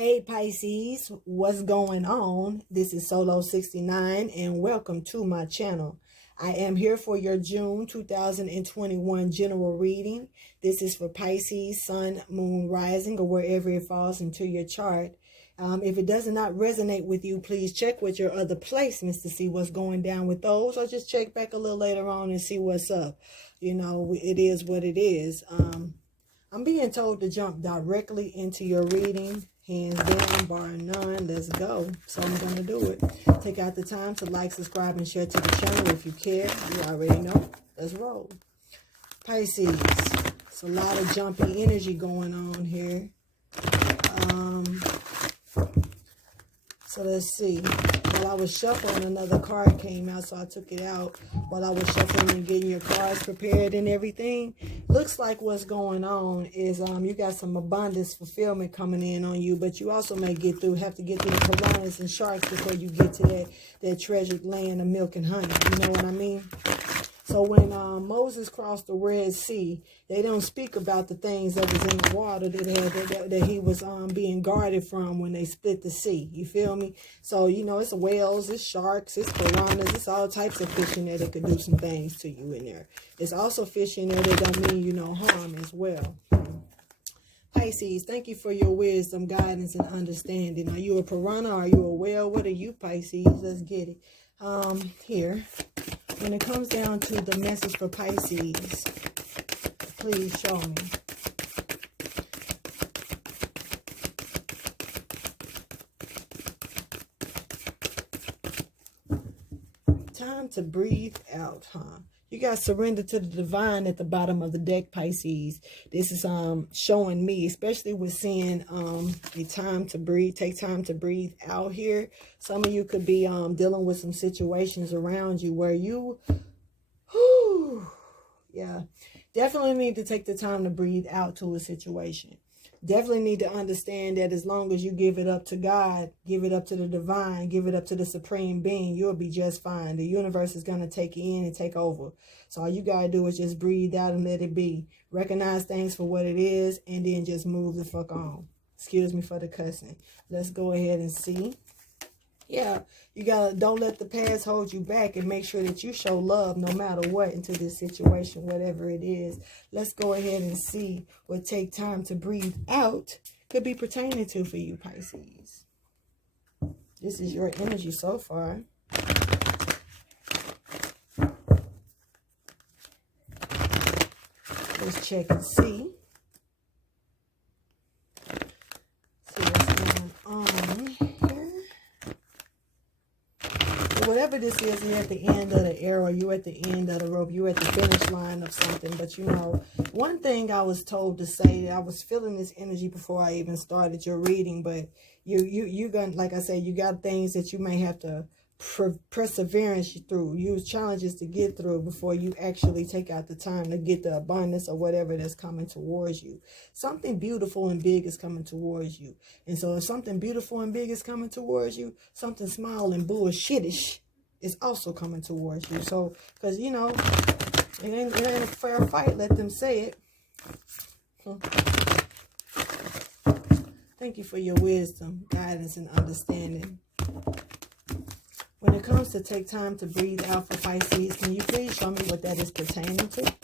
Hey Pisces, what's going on? This is Solo 69 and welcome to my channel. I am here for your June 2021 general reading. This is for Pisces, Sun, Moon, Rising, or wherever it falls into your chart. If it does not resonate with you, please check with your other placements to see what's going down with those, or just check back a little later on and see what's up. You know, it is what it is. I'm being told to jump directly into your reading. Hands down, bar none. Let's go. So I'm going to do it. Take out the time to like, subscribe, and share to the channel if you care. You already know. Let's roll. Pisces. It's a lot of jumpy energy going on here. So let's see. While I was shuffling, another card came out, so I took it out while I was shuffling and getting your cards prepared and everything. Looks like what's going on is you got some abundance fulfillment coming in on you, but you also may have to get through the piranhas and sharks before you get to that treasured land of milk and honey. You know what I mean? So when Moses crossed the Red Sea, they don't speak about the things that was in the water that he was being guarded from when they split the sea. You feel me? So, you know, it's whales, it's sharks, it's piranhas, it's all types of fish in there that could do some things to you in there. It's also fish in there that don't mean you no harm as well. Pisces, thank you for your wisdom, guidance, and understanding. Are you a piranha? Are you a whale? What are you, Pisces? Let's get it. Here. When it comes down to the message for Pisces, please show me. Time to breathe out, huh? You got surrender to the divine at the bottom of the deck, Pisces. This is showing me, especially with seeing a time to breathe, take time to breathe out here. Some of you could be dealing with some situations around you where you, yeah, definitely need to take the time to breathe out to a situation. Definitely need to understand that as long as you give it up to God, give it up to the divine, give it up to the supreme being, you'll be just fine. The universe is going to take you in and take over. So all you got to do is just breathe out and let it be. Recognize things for what it is and then just move the fuck on. Excuse me for the cussing. Let's go ahead and see. Yeah, you gotta don't let the past hold you back and make sure that you show love no matter what into this situation, whatever it is. Let's go ahead and see what take time to breathe out could be pertaining to for you, Pisces. This is your energy so far. Let's check and see. See what's going on here. Whatever this is, you're at the end of the arrow, you're at the end of the rope, you're at the finish line of something. But you know, one thing I was told to say, I was feeling this energy before I even started your reading, but you're gonna, like I said, you got things that you may have to perseverance through, use challenges to get through before you actually take out the time to get the abundance or whatever that's coming towards you. Something beautiful and big is coming towards you. And so if something beautiful and big is coming towards you, something small and bullshittish is also coming towards you. So, because, you know, it ain't a fair fight, let them say it. Thank you for your wisdom, guidance, and understanding. When it comes to take time to breathe out for Pisces, can you please show me what that is pertaining to?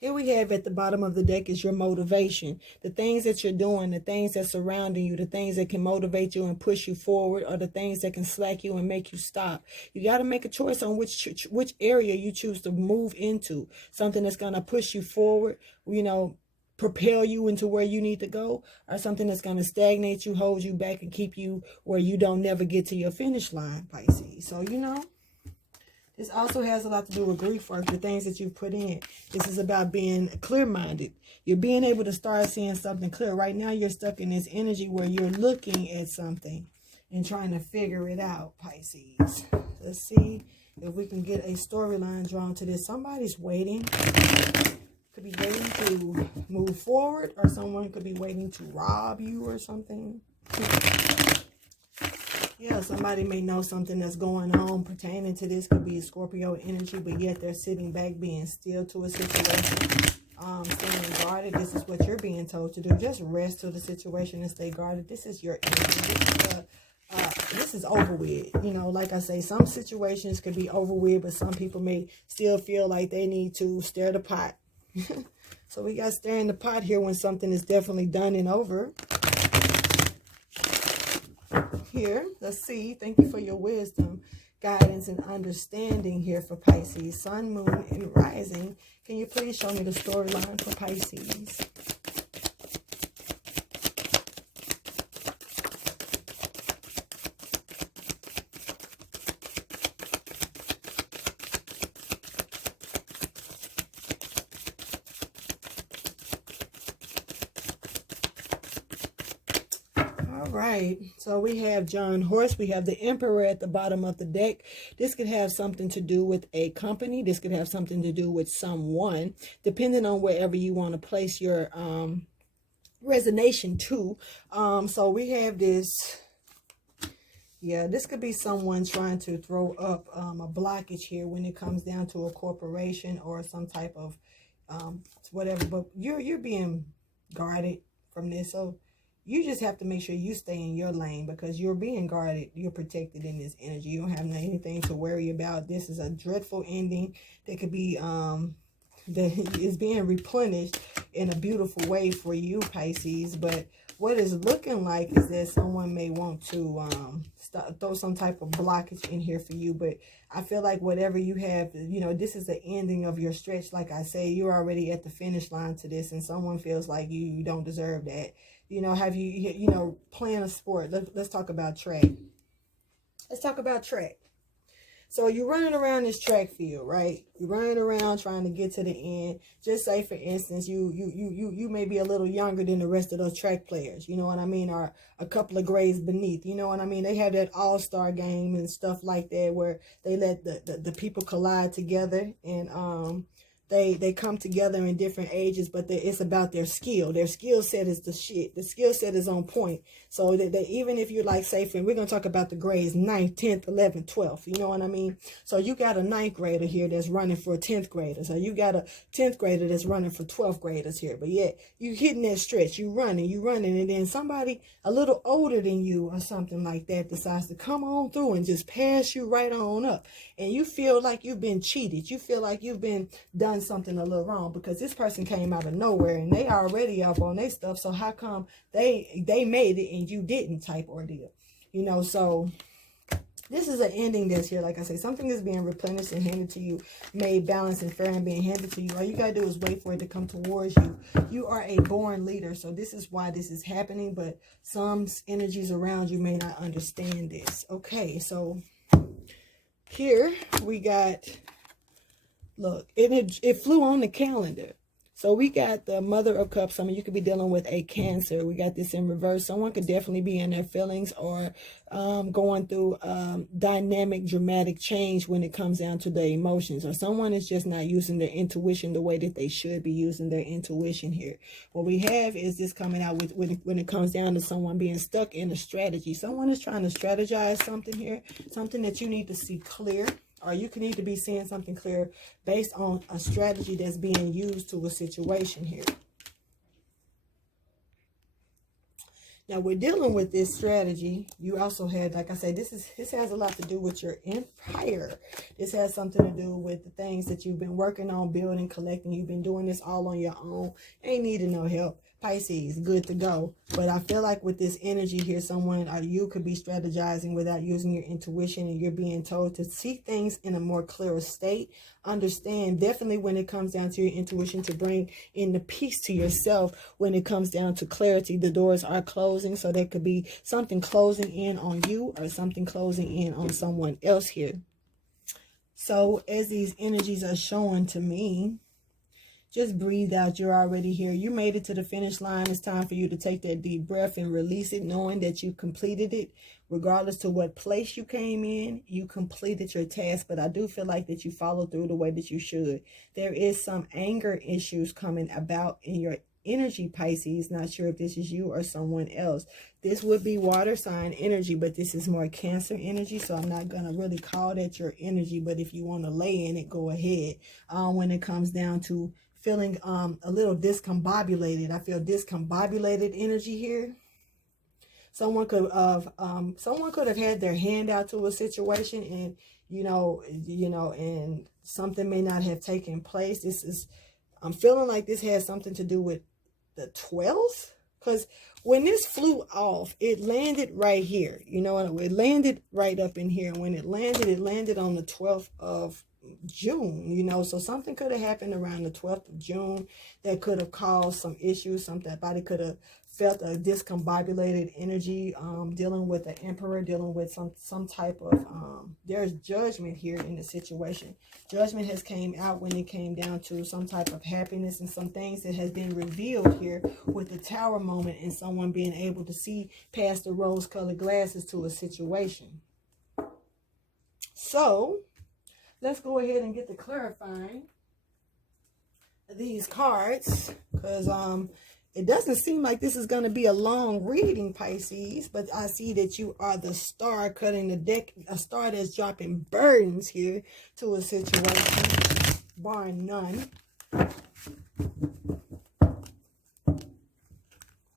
Here we have at the bottom of the deck is your motivation. The things that you're doing, the things that surrounding you, the things that can motivate you and push you forward, or the things that can slack you and make you stop. You got to make a choice on which area you choose to move into. Something that's going to push you forward, you know, propel you into where you need to go, or something that's going to stagnate you, hold you back, and keep you where you don't never get to your finish line, Pisces. So, you know, this also has a lot to do with grief work, the things that you put in. This is about being clear-minded. You're being able to start seeing something clear. Right now, you're stuck in this energy where you're looking at something and trying to figure it out, Pisces. Let's see if we can get a storyline drawn to this. Somebody's waiting. Could be waiting to move forward, or someone could be waiting to rob you or something. Yeah, somebody may know something that's going on pertaining to this. Could be Scorpio energy, but yet they're sitting back, being still to a situation. Staying guarded. This is what you're being told to do. Just rest to the situation and stay guarded. This is your energy. This is over with. You know, like I say, some situations could be over with, but some people may still feel like they need to stir the pot. So we got stirring the pot here when something is definitely done and over. Here, let's see. Thank you for your wisdom, guidance, and understanding here for Pisces. Sun, moon, and rising. Can you please show me the storyline for Pisces? Right, so we have John Horse, we have the Emperor at the bottom of the deck. This could have something to do with a company. This could have something to do with someone, depending on wherever you want to place your resonation to. So we have this, yeah, this could be someone trying to throw up a blockage here when it comes down to a corporation or some type of whatever, but you're being guarded from this. So you just have to make sure you stay in your lane, because you're being guarded. You're protected in this energy. You don't have anything to worry about. This is a dreadful ending that could be, that is being replenished in a beautiful way for you, Pisces. But what it's looking like is that someone may want to throw some type of blockage in here for you. But I feel like whatever you have, you know, this is the ending of your stretch. Like I say, you're already at the finish line to this, and someone feels like you don't deserve that. You know, have you know, playing a sport. Let's talk about track. Let's talk about track. So you're running around this track field, right? You're running around trying to get to the end. Just say, for instance, you may be a little younger than the rest of those track players. You know what I mean? Or a couple of grades beneath. You know what I mean? They have that all-star game and stuff like that where they let the people collide together, and they come together in different ages, but it's about their skill. Their skill set is the shit. The skill set is on point. So that even if you're like, say, we're going to talk about the grades, 9th, 10th, 11th, 12th. You know what I mean? So you got a 9th grader here that's running for a 10th grader. So you got a 10th grader that's running for 12th graders here. But yet you hitting that stretch. You running. And then somebody a little older than you or something like that decides to come on through and just pass you right on up. And you feel like you've been cheated. You feel like you've been done something a little wrong, because this person came out of nowhere and they already up on their stuff. So how come they made it and you didn't, type ordeal? You know, so this is an ending that's here. Like I say, something is being replenished and handed to you, made balanced and fair and being handed to you. All you got to do is wait for it to come towards you. You are a born leader. So this is why this is happening, but some energies around you may not understand this. Okay, so here we got, look, it flew on the calendar. So we got the Mother of Cups. Some of you could be dealing with a Cancer. We got this in reverse. Someone could definitely be in their feelings or going through dynamic, dramatic change when it comes down to their emotions. Or someone is just not using their intuition the way that they should be using their intuition here. What we have is this coming out with when it comes down to someone being stuck in a strategy. Someone is trying to strategize something here, something that you need to see clear. Or you can need to be seeing something clear based on a strategy that's being used to a situation here. Now we're dealing with this strategy. You also had, like I said, this has a lot to do with your empire. This has something to do with the things that you've been working on, building, collecting. You've been doing this all on your own. Ain't needing no help. Pisces, good to go. But I feel like with this energy here, someone or you could be strategizing without using your intuition, and you're being told to see things in a more clearer state. Understand definitely when it comes down to your intuition to bring in the peace to yourself. When it comes down to clarity, the doors are closing. So there could be something closing in on you or something closing in on someone else here. So as these energies are showing to me, just breathe out. You're already here. You made it to the finish line. It's time for you to take that deep breath and release it, knowing that you completed it. Regardless to what place you came in, you completed your task. But I do feel like that you followed through the way that you should. There is some anger issues coming about in your energy, Pisces. Not sure if this is you or someone else. This would be water sign energy, but this is more Cancer energy, so I'm not going to really call that your energy, but if you want to lay in it, go ahead. When it comes down to feeling a little discombobulated, I feel discombobulated energy here. Someone could have had their hand out to a situation, and and something may not have taken place. I'm feeling like this has something to do with the 12th, because when this flew off, it landed right here. It landed right up in here. And when it landed on the 12th of June, so something could have happened around the 12th of June that could have caused some issues. Somebody could have felt a discombobulated energy, dealing with the emperor, dealing with some type of, there's judgment here in the situation. Judgment has came out when it came down to some type of happiness and some things that has been revealed here with the Tower moment and someone being able to see past the rose-colored glasses to a situation. So, let's go ahead and get to clarifying these cards, because it doesn't seem like this is going to be a long reading, Pisces, but I see that you are the star cutting the deck, a star that's dropping burdens here to a situation, barring none.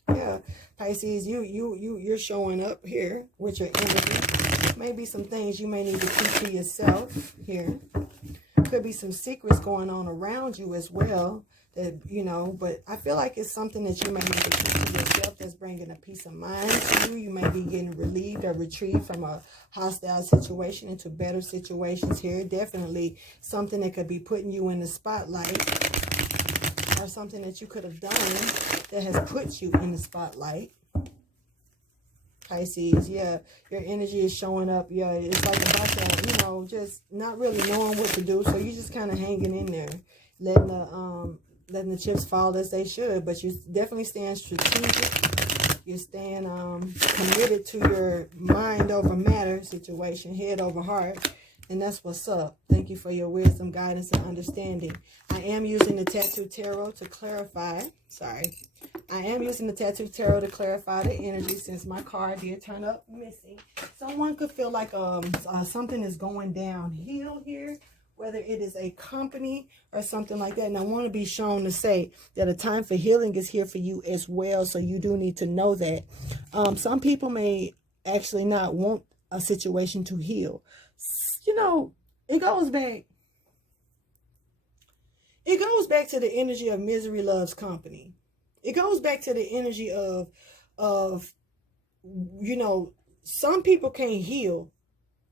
Yeah, Pisces, you're showing up here with your energy. Maybe some things you may need to keep to yourself here. Could be some secrets going on around you as well, that but I feel like it's something that you may need to keep to yourself that's bringing a peace of mind to you. You may be getting relieved or retrieved from a hostile situation into better situations here. Definitely something that could be putting you in the spotlight, or something that you could have done that has put you in the spotlight. Pisces, yeah, your energy is showing up. Yeah, it's like about that, just not really knowing what to do. So you're just kind of hanging in there, letting the chips fall as they should. But you're definitely staying strategic. You're staying committed to your mind over matter situation, head over heart. And that's what's up. Thank you for your wisdom, guidance, and understanding. I am using the Tattoo Tarot to clarify. I am using the Tattoo Tarot to clarify the energy, since my card did turn up missing. Someone could feel like something is going downhill here, whether it is a company or something like that. And I want to be shown to say that a time for healing is here for you as well. So you do need to know that. Some people may actually not want a situation to heal. It goes back to the energy of misery loves company. It goes back to the energy of some people can't heal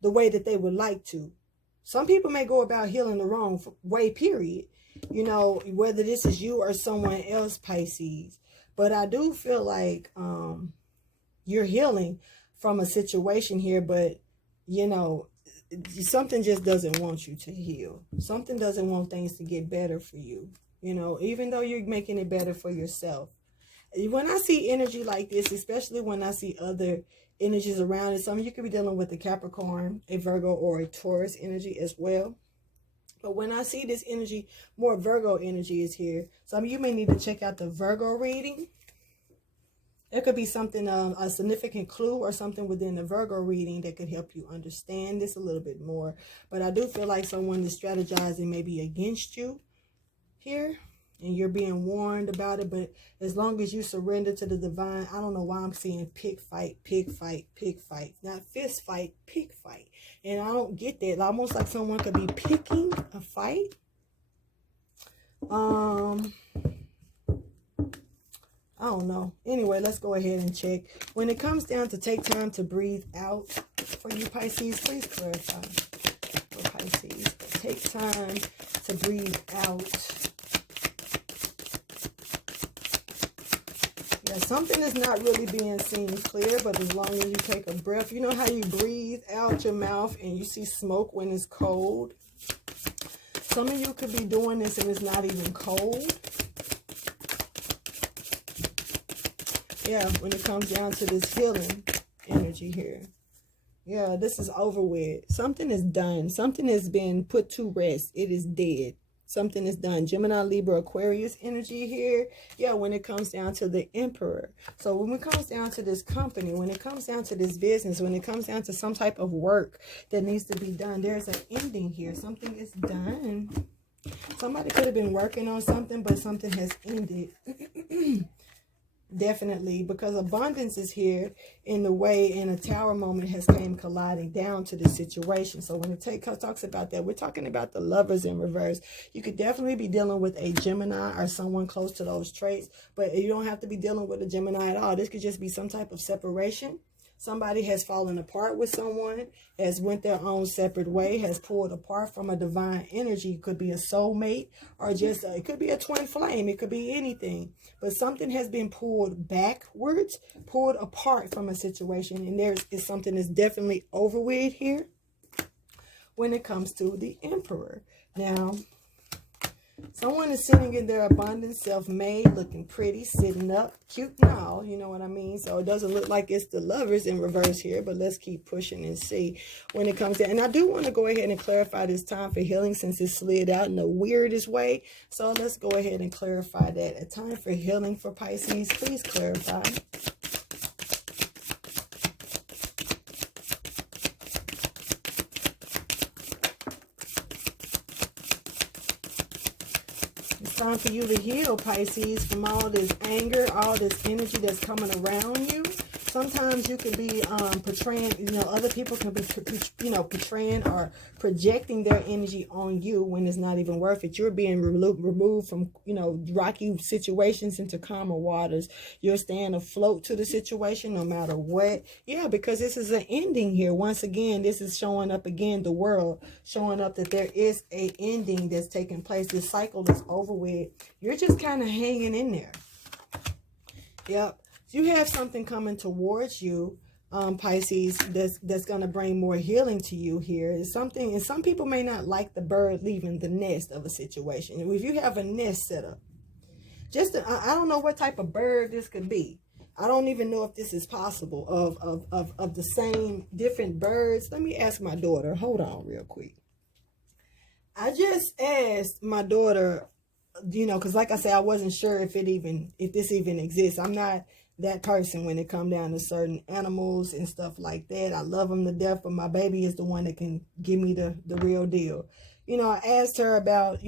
the way that they would like to. Some people may go about healing the wrong way, period. Whether this is you or someone else, Pisces. But I do feel like you're healing from a situation here, but something just doesn't want you to heal. Something doesn't want things to get better for you, even though you're making it better for yourself. When I see energy like this, especially when I see other energies around it, some of you could be dealing with a Capricorn, a Virgo, or a Taurus energy as well. But when I see this energy, more Virgo energy is here. Some of you may need to check out the Virgo reading. There could be something, a significant clue or something within the Virgo reading that could help you understand this a little bit more. But I do feel like someone is strategizing maybe against you here, and you're being warned about it. But as long as you surrender to the divine, I don't know why I'm seeing pig fight, pig fight, pig fight. Not fist fight, pig fight. And I don't get that. Almost like someone could be picking a fight. I don't know. Anyway, let's go ahead and check. When it comes down to take time to breathe out for you, Pisces, please clarify. For Pisces, take time to breathe out. Yeah, something is not really being seen clear, but as long as you take a breath, you know how you breathe out your mouth and you see smoke when it's cold? Some of you could be doing this and it's not even cold. Yeah, when it comes down to this healing energy here. Yeah, this is over with. Something is done. Something has been put to rest. It is dead. Something is done. Gemini, Libra, Aquarius energy here. Yeah, when it comes down to the Emperor. So when it comes down to this company, when it comes down to this business, when it comes down to some type of work that needs to be done, there's an ending here. Something is done. Somebody could have been working on something, but something has ended. Definitely, because abundance is here in the way, and a tower moment has came colliding down to the situation. So when it talks about that, we're talking about the Lovers in reverse. You could definitely be dealing with a Gemini or someone close to those traits, but you don't have to be dealing with a Gemini at all. This could just be some type of separation. Somebody has fallen apart with someone, has went their own separate way, has pulled apart from a divine energy. It could be a soulmate, or just, it could be a twin flame. It could be anything. But something has been pulled backwards, pulled apart from a situation. And there is something that's definitely over with here when it comes to the Emperor. Now, someone is sitting in their abundance, self-made, looking pretty, sitting up, cute and all, you know what I mean? So it doesn't look like it's the Lovers in reverse here, but let's keep pushing and see when it comes to. And I do want to go ahead and clarify this time for healing, since it slid out in the weirdest way. So let's go ahead and clarify that. A time for healing for Pisces, please clarify. Time for you to heal, Pisces, from all this anger, all this energy that's coming around you. Sometimes you can be portraying, other people can be, portraying or projecting their energy on you when it's not even worth it. You're being removed from, rocky situations into calmer waters. You're staying afloat to the situation no matter what. Yeah, because this is an ending here. Once again, this is showing up again, the world, showing up that there is a ending that's taking place. This cycle is over with. You're just kind of hanging in there. Yep. You have something coming towards you, Pisces, that's going to bring more healing to you here. It's something, and some people may not like the bird leaving the nest of a situation. If you have a nest set up, I don't know what type of bird this could be. I don't even know if this is possible of the same different birds. Let me ask my daughter. Hold on real quick. I just asked my daughter, because like I said, I wasn't sure if this even exists. I'm not that person when it come down to certain animals and stuff like that. I love them to death, but my baby is the one that can give me the real deal. I asked her about,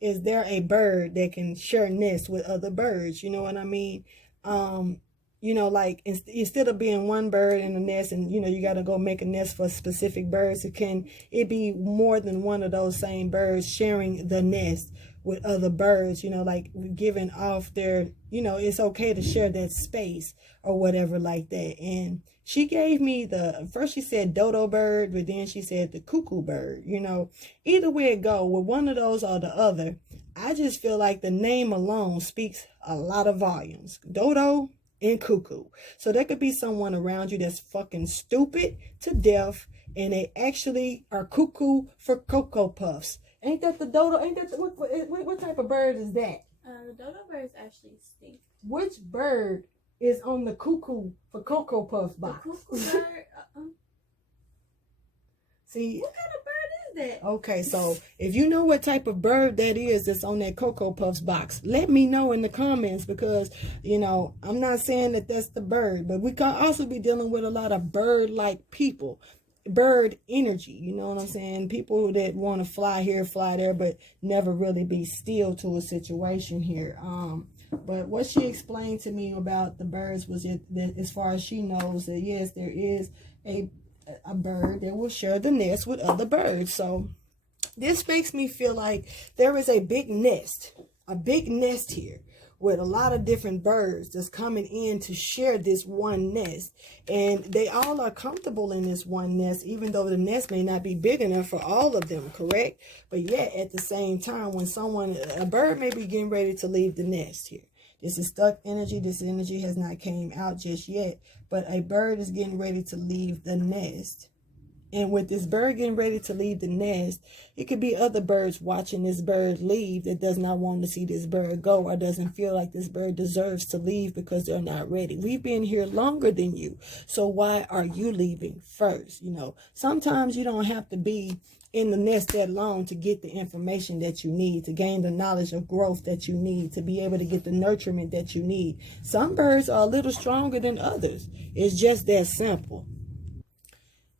is there a bird that can share nests with other birds? You know what I mean? Like instead of being one bird in a nest and, you got to go make a nest for specific birds, can it be more than one of those same birds sharing the nest with other birds, like giving off their, it's okay to share that space or whatever like that. And she gave me first she said dodo bird, but then she said the cuckoo bird. Either way it go, with one of those or the other, I just feel like the name alone speaks a lot of volumes. Dodo and cuckoo. So there could be someone around you that's fucking stupid to death, and they actually are cuckoo for Cocoa Puffs. Ain't that the dodo? Ain't that what type of bird is that? The dodo birds actually stink. Which bird is on the cuckoo for Cocoa Puffs box? The cuckoo bird. See, what kind of bird is that? Okay, so if you know what type of bird that is that's on that Cocoa Puffs box, let me know in the comments, because I'm not saying that that's the bird, but we could also be dealing with a lot of bird-like people. Bird energy, you know what I'm saying? People that want to fly here, fly there, but never really be still to a situation here. But what she explained to me about the birds was that as far as she knows, that yes, there is a bird that will share the nest with other birds. So this makes me feel like there is a big nest here with a lot of different birds that's coming in to share this one nest. And they all are comfortable in this one nest, even though the nest may not be big enough for all of them, correct? But yet, at the same time, when a bird may be getting ready to leave the nest here. This is stuck energy. This energy has not came out just yet. But a bird is getting ready to leave the nest. And with this bird getting ready to leave the nest, it could be other birds watching this bird leave that does not want to see this bird go, or doesn't feel like this bird deserves to leave because they're not ready. We've been here longer than you, so why are you leaving first? You know, sometimes you don't have to be in the nest that long to get the information that you need, to gain the knowledge of growth that you need, to be able to get the nurturement that you need. Some birds are a little stronger than others. It's just that simple.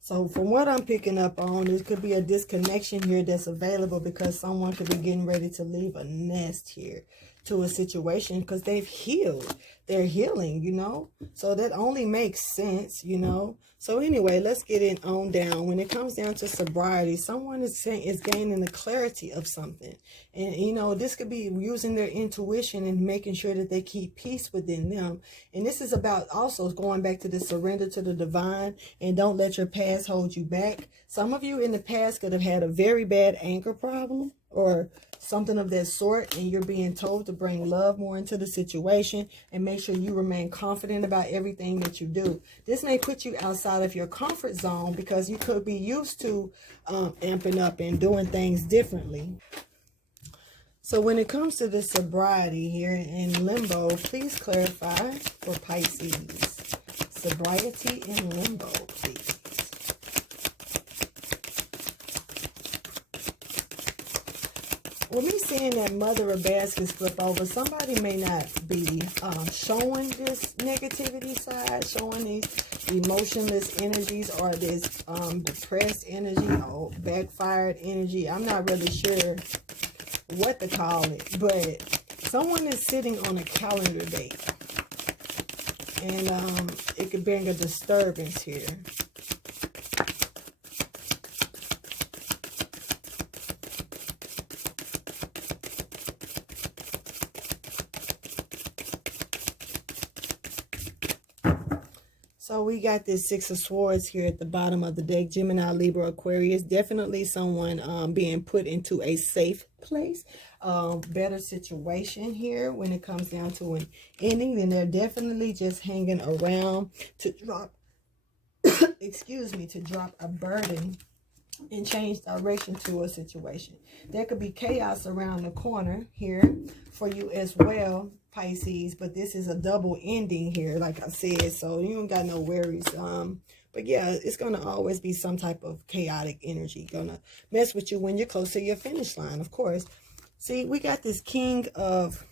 So from what I'm picking up on, there could be a disconnection here that's available because someone could be getting ready to leave a nest here to a situation because they've healed. They're healing, you know. So that only makes sense, you know. So anyway, let's get it on down. When it comes down to sobriety, someone is gaining the clarity of something. And, you know, this could be using their intuition and making sure that they keep peace within them. And this is about also going back to the surrender to the divine and don't let your past hold you back. Some of you in the past could have had a very bad anger problem or something of that sort, and you're being told to bring love more into the situation and make sure you remain confident about everything that you do. This may put you outside of your comfort zone because you could be used to amping up and doing things differently. So when it comes to the sobriety here in limbo, please clarify for Pisces. Sobriety in limbo, please. With me seeing that Mother of Baskets flip over, somebody may not be showing this negativity side, showing these emotionless energies or this depressed energy or backfired energy. I'm not really sure what to call it, but someone is sitting on a calendar date, and it could bring a disturbance here. So we got this Six of Swords here at the bottom of the deck. Gemini, Libra, Aquarius. Definitely someone being put into a safe place. Better situation here when it comes down to an ending. Then they're definitely just hanging around to drop, excuse me, to drop a burden and change direction to a situation. There could be chaos around the corner here for you as well, Pisces, but this is a double ending here, like I said, so you don't got no worries. But yeah, it's going to always be some type of chaotic energy gonna mess with you when you're close to your finish line, of course. See, we got this King of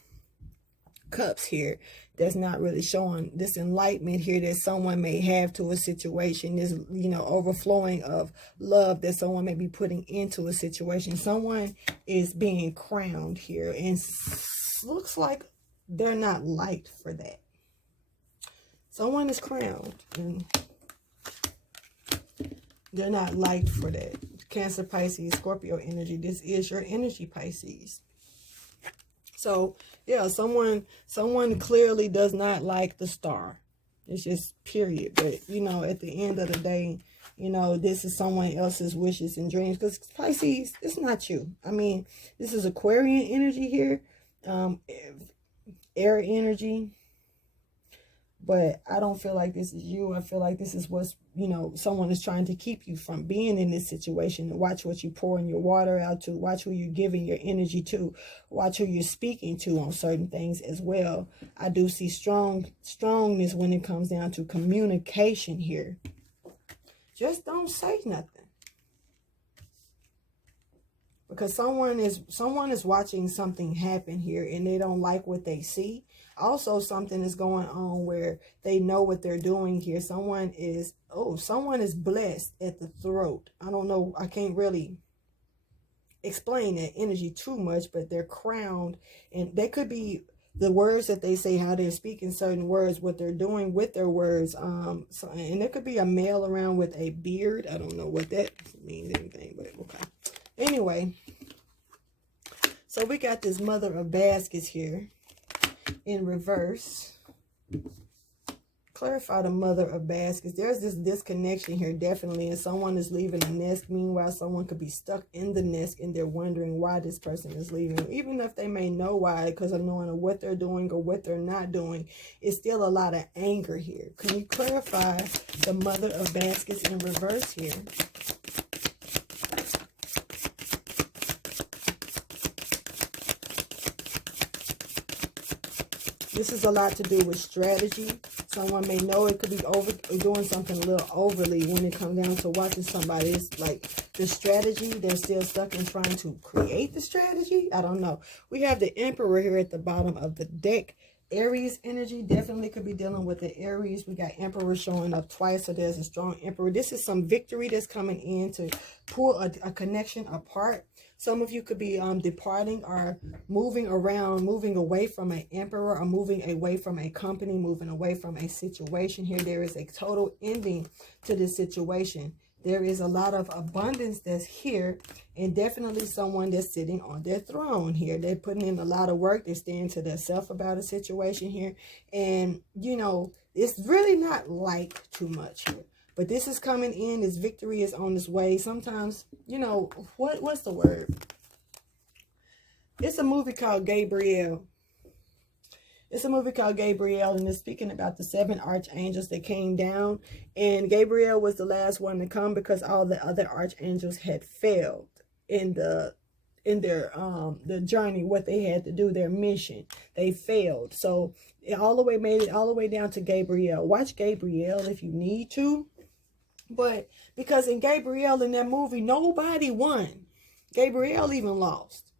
Cups here that's not really showing this enlightenment here that someone may have to a situation. This, you know, overflowing of love that someone may be putting into a situation. Someone is being crowned here, and looks like they're not liked for that. Someone is crowned and they're not liked for that. Cancer, Pisces, Scorpio energy. This is your energy, Pisces. So yeah, someone clearly does not like the star. It's just period. But you know, at the end of the day, you know, this is someone else's wishes and dreams, because Pisces, it's not you. I mean, this is Aquarian energy here, air energy, but I don't feel like this is you. I feel like this is what's, you know, someone is trying to keep you from being in this situation. Watch what you pouring your water out to. Watch who you're giving your energy to. Watch who you're speaking to on certain things as well. I do see strongness when it comes down to communication here. Just don't say nothing, because someone is watching something happen here and they don't like what they see. Also, something is going on where they know what they're doing here. Someone is blessed at the throat. I don't know. I can't really explain that energy too much, but they're crowned, and they could be the words that they say, how they're speaking certain words, what they're doing with their words. And there could be a male around with a beard. I don't know what that means, anything, but okay. Anyway, so we got this Mother of Baskets here in reverse. Clarify the Mother of Baskets. There's this disconnection here, definitely, and someone is leaving the nest. Meanwhile, someone could be stuck in the nest, and they're wondering why this person is leaving. Even if they may know why, because of knowing what they're doing or what they're not doing, it's still a lot of anger here. Can you clarify the Mother of Baskets in reverse here? This is a lot to do with strategy. Someone may know it could be doing something a little overly when it comes down to watching somebody. It's like the strategy, they're still stuck in trying to create the strategy. I don't know. We have the Emperor here at the bottom of the deck. Aries energy definitely could be dealing with the Aries. We got Emperor showing up twice, so there's a strong Emperor. This is some victory that's coming in to pull a connection apart. Some of you could be departing or moving around, moving away from an emperor or moving away from a company, moving away from a situation here. There is a total ending to this situation. There is a lot of abundance that's here, and definitely someone that's sitting on their throne here. They're putting in a lot of work. They're staying to themselves about a situation here. And, you know, it's really not like too much here. But this is coming in. This victory is on its way. Sometimes, you know, what's the word? It's a movie called GABRIEL. It's a movie called GABRIEL, and it's speaking about the 7 archangels that came down. And Gabriel was the last one to come because all the other archangels had failed in their journey, what they had to do, their mission. They failed. So it made it all the way down to Gabriel. Watch Gabriel if you need to. But because in Gabriel, in that movie, nobody won. Gabriel even lost.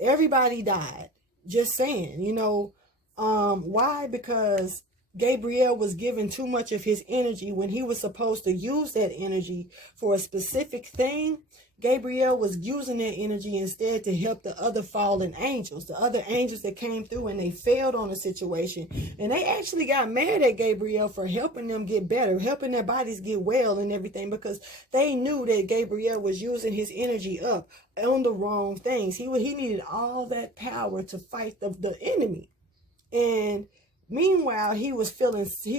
Everybody died. Just saying, you know. Why? Because Gabriel was given too much of his energy when he was supposed to use that energy for a specific thing. Gabriel was using that energy instead to help the other fallen angels, the other angels that came through and they failed on the situation. And they actually got mad at Gabriel for helping them get better, helping their bodies get well and everything, because they knew that Gabriel was using his energy up on the wrong things. He needed all that power to fight the enemy. And meanwhile, he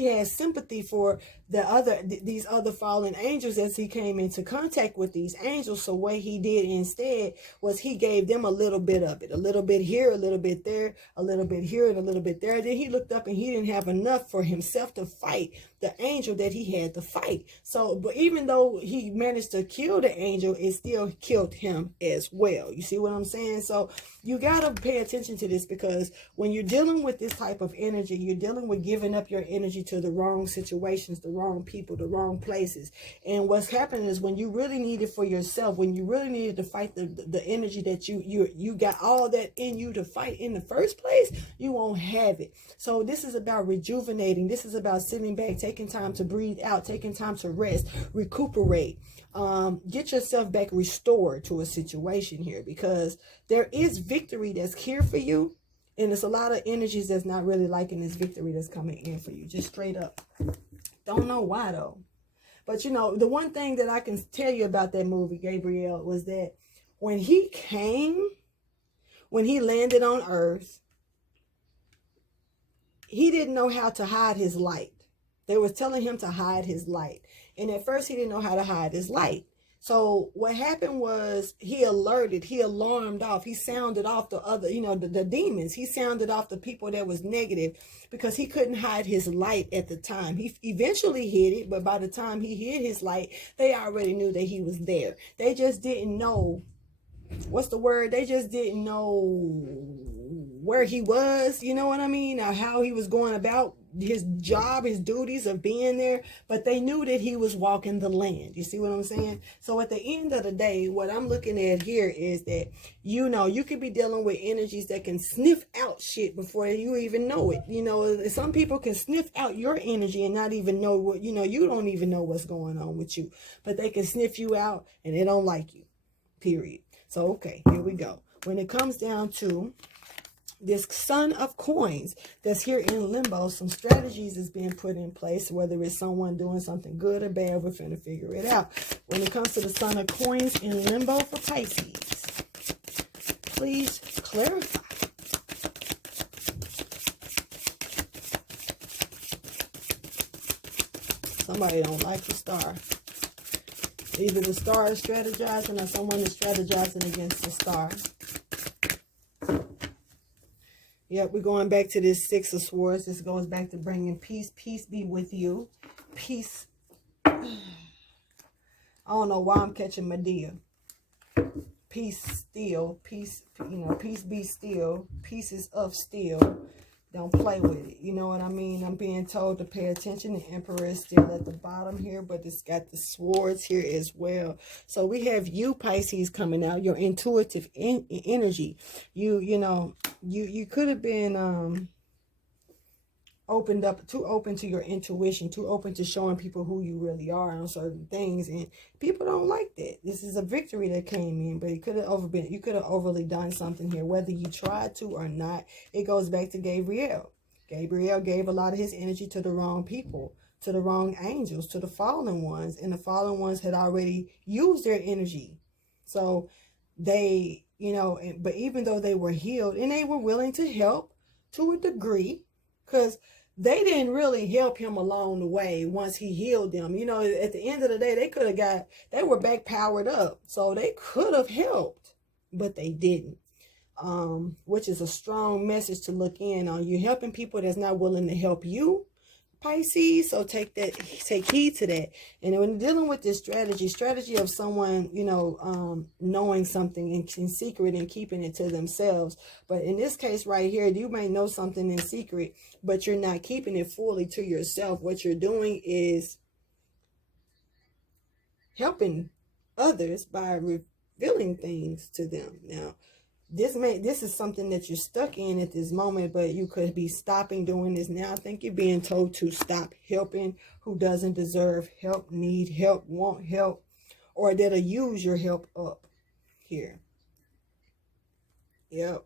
had sympathy for these other fallen angels as he came into contact with these angels. So what he did instead was he gave them a little bit of it, a little bit here, a little bit there, a little bit here, and a little bit there. Then he looked up and he didn't have enough for himself to fight the angel that he had to fight. So, but even though he managed to kill the angel, it still killed him as well. You see what I'm saying? So you got to pay attention to this, because when you're dealing with this type of energy, you're dealing with giving up your energy to the wrong situations, the wrong people, the wrong places. And what's happening is when you really need it for yourself, when you really needed to fight the energy that you got all that in you to fight in the first place, you won't have it. So this is about rejuvenating. This is about sitting back, taking time to breathe out, taking time to rest, recuperate, get yourself back restored to a situation here, because there is victory that's here for you. And there's a lot of energies that's not really liking this victory that's coming in for you. Just straight up. Don't know why though. But you know, the one thing that I can tell you about that movie, Gabriel, was that when he landed on Earth, he didn't know how to hide his light. They were telling him to hide his light. And at first he didn't know how to hide his light. So what happened was he alarmed off, he sounded off the other, the demons. He sounded off the people that was negative, because he couldn't hide his light at the time. He eventually hid it, but by the time he hid his light, they already knew that he was there. They just didn't know, what's the word? They just didn't know where he was, you know what I mean? Or how he was going about his job, his duties of being there, but they knew that he was walking the land. You see what I'm saying? So at the end of the day, what I'm looking at here is that, you could be dealing with energies that can sniff out shit before you even know it. Some people can sniff out your energy and not even know what, you don't even know what's going on with you, but they can sniff you out and they don't like you, period. So, okay, here we go. When it comes down to this Son of Coins that's here in limbo, some strategies is being put in place, whether it's someone doing something good or bad, we're finna figure it out. When it comes to the Son of Coins in limbo for Pisces, please clarify. Somebody don't like the star. Either the star is strategizing or someone is strategizing against the star. Yep, we're going back to this Six of Swords. This goes back to bringing peace. Peace be with you. Peace. I don't know why I'm catching Medea. Peace still. Peace, you know, peace be still. Pieces of steel. Don't play with it. You know what I mean? I'm being told to pay attention. The Emperor is still at the bottom here, but it's got the swords here as well. So we have you, Pisces, coming out. Your intuitive energy. You know, you could have been too open to your intuition, too open to showing people who you really are on certain things, and people don't like that. This is a victory that came in, but you could have overly done something here, whether you tried to or not. It goes back to Gabriel. Gabriel gave a lot of his energy to the wrong people, to the wrong angels, to the fallen ones, and the fallen ones had already used their energy. So they, you know, but even though they were healed and they were willing to help to a degree, because they didn't really help him along the way once he healed them. You know, at the end of the day, they were back powered up. So they could have helped, but they didn't. Which is a strong message to look in on. You're helping people that's not willing to help you, Pisces. So take heed to that. And when dealing with this strategy of someone, you know, knowing something in secret and keeping it to themselves. But in this case right here, you may know something in secret, but you're not keeping it fully to yourself. What you're doing is helping others by revealing things to them. Now, this is something that you're stuck in at this moment, but you could be stopping doing this now. I think you're being told to stop helping who doesn't deserve help, need help, want help, or that'll use your help up here. Yep.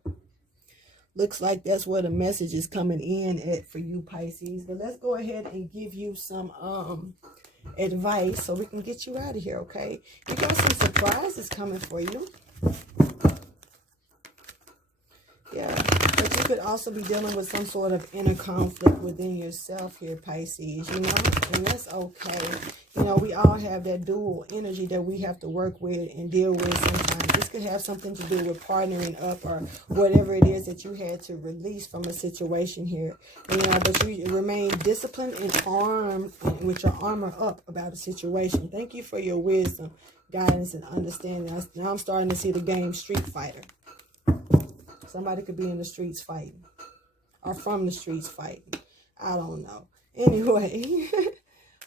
Looks like that's where the message is coming in at for you, Pisces. But let's go ahead and give you some advice so we can get you out of here, okay? You got some surprises coming for you. Yeah, but you could also be dealing with some sort of inner conflict within yourself here, Pisces, you know, and that's okay. You know, we all have that dual energy that we have to work with and deal with sometimes. This could have something to do with partnering up or whatever it is that you had to release from a situation here. You know, but you remain disciplined and armed with your armor up about a situation. Thank you for your wisdom, guidance, and understanding. Now I'm starting to see the game Street Fighter. Somebody could be in the streets fighting or from the streets fighting. I don't know. Anyway,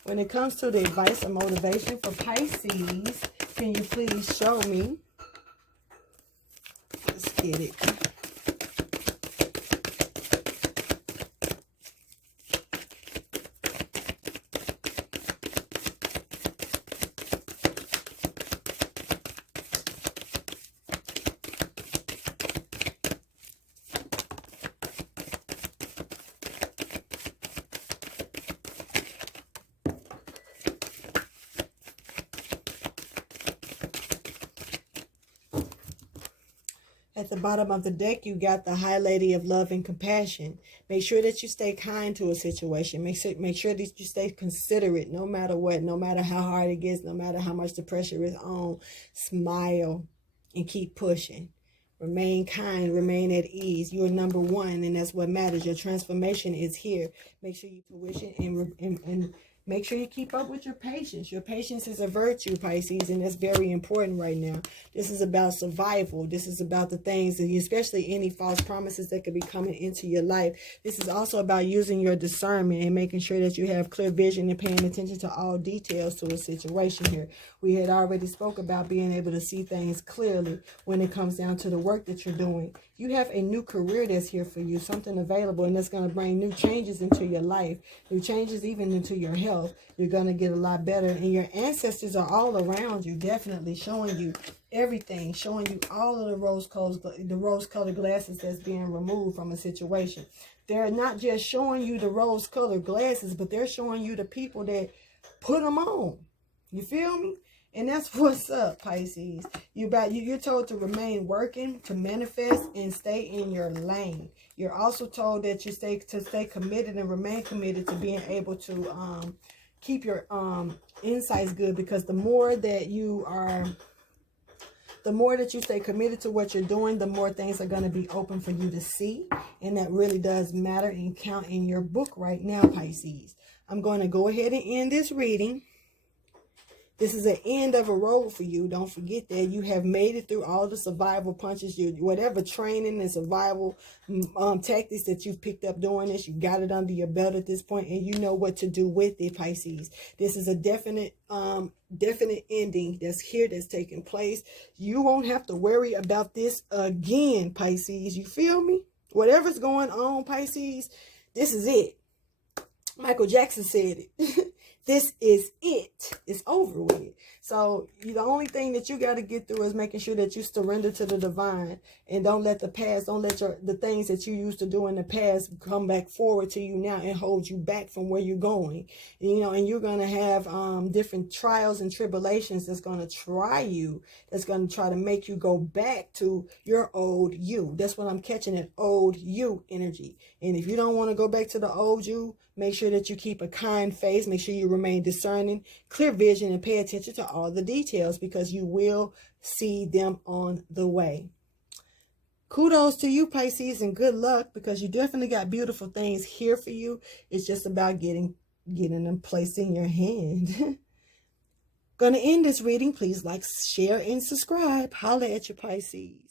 when it comes to the advice and motivation for Pisces, can you please show me? Let's get it. At the bottom of the deck, you got the High Lady of Love and Compassion. Make sure that you stay kind to a situation. Make sure that you stay considerate no matter what, no matter how hard it gets, no matter how much the pressure is on. Smile and keep pushing. Remain kind, remain at ease. You're number one, and that's what matters. Your transformation is here. Make sure you fruition and make sure you keep up with your patience. Your patience is a virtue, Pisces, and that's very important right now. This is about survival. This is about the things, and especially any false promises that could be coming into your life. This is also about using your discernment and making sure that you have clear vision and paying attention to all details to a situation here. We had already spoke about being able to see things clearly when it comes down to the work that you're doing. You have a new career that's here for you, something available, and that's going to bring new changes into your life, new changes even into your health. You're going to get a lot better, and your ancestors are all around you, definitely showing you everything, showing you all of the rose-colored glasses that's being removed from a situation. They're not just showing you the rose-colored glasses, but they're showing you the people that put them on. You feel me? And that's what's up, Pisces. You're told to remain working, to manifest, and stay in your lane. You're also told that you stay committed and remain committed to being able to keep your insights good, because the more that you stay committed to what you're doing, the more things are going to be open for you to see. And that really does matter and count in your book right now, Pisces. I'm going to go ahead and end this reading. This is an end of a road for you. Don't forget that you have made it through all the survival punches, whatever training and survival tactics that you've picked up doing this. You got it under your belt at this point, and you know what to do with it, Pisces. This is a definite ending that's here, that's taking place. You won't have to worry about this again, Pisces. You feel me? Whatever's going on, Pisces, this is it. Michael Jackson said it. This is it. It's over with. So the only thing that you got to get through is making sure that you surrender to the divine, and don't let the past, don't let the things that you used to do in the past come back forward to you now and hold you back from where you're going. And you're going to have different trials and tribulations that's going to try you, that's going to try to make you go back to your old you. That's what I'm catching, at old you energy. And if you don't want to go back to the old you, make sure that you keep a kind face. Make sure you remain discerning, clear vision, and pay attention to all the details, because you will see them on the way. Kudos to you, Pisces, and good luck, because you definitely got beautiful things here for you. It's just about getting them placed in your hand. Gonna end this reading. Please like, share, and subscribe. Holla at your Pisces.